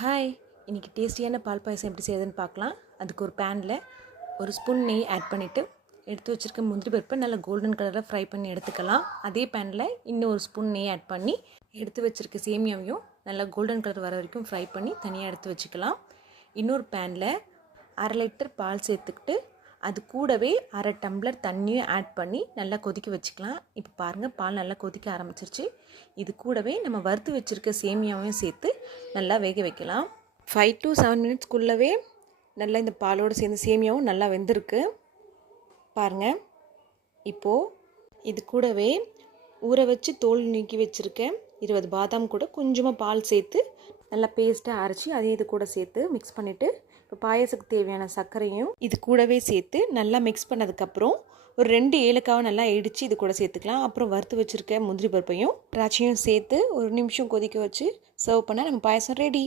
Hi, இன்றைக்கி டேஸ்டியான பால் பாயசம் எப்படி செய்யுதுன்னு பார்க்கலாம். அதுக்கு ஒரு பேனில் ஒரு ஸ்பூன் நெய் ஆட் பண்ணிவிட்டு எடுத்து வச்சுருக்க முந்திரி பருப்பை நல்லா கோல்டன் கலரில் ஃப்ரை பண்ணி எடுத்துக்கலாம். அதே பேனில் இன்னும் ஒரு ஸ்பூன் நெய் ஆட் பண்ணி எடுத்து வச்சுருக்க சேமியாவையும் நல்லா கோல்டன் கலர் வர வரைக்கும் ஃப்ரை பண்ணி தனியாக எடுத்து வச்சுக்கலாம். இன்னொரு பேனில் 1/2 லிட்டர் பால் சேர்த்துக்கிட்டு அது கூடவே 1/2 டம்ளர் தண்ணியும் ஆட் பண்ணி நல்லா கொதிக்க வச்சுக்கலாம். இப்போ பாருங்கள், பால் நல்லா கொதிக்க ஆரம்பிச்சிருச்சு. இது கூடவே நம்ம வறுத்து வச்சுருக்க சேமியாவையும் சேர்த்து நல்லா வேக வைக்கலாம். 5 to 7 மினிட்ஸ்க்குள்ளவே நல்லா இந்த பாலோடு சேர்ந்து சேமியாவும் நல்லா வெந்திருக்கு பாருங்கள். இப்போது இது கூடவே ஊற வச்சு தோல் நீக்கி வச்சுருக்கேன் 20 பாதாம் கூட கொஞ்சமாக பால் சேர்த்து நல்லா பேஸ்ட்டாக அரைச்சி அதையும் இது கூட சேர்த்து மிக்ஸ் பண்ணிவிட்டு இப்போ பாயசத்துக்கு தேவையான சர்க்கரையும் இது கூடவே சேர்த்து நல்லா மிக்ஸ் பண்ணதுக்கப்புறம் ஒரு 2 ஏலக்காவை நல்லா இடித்து இது கூட சேர்த்துக்கலாம். அப்புறம் வறுத்து வச்சுருக்க முந்திரி பருப்பையும் திராட்சையும் சேர்த்து ஒரு நிமிஷம் கொதிக்க வச்சு சர்வ் பண்ணால் நம்ம பாயசம் ரெடி.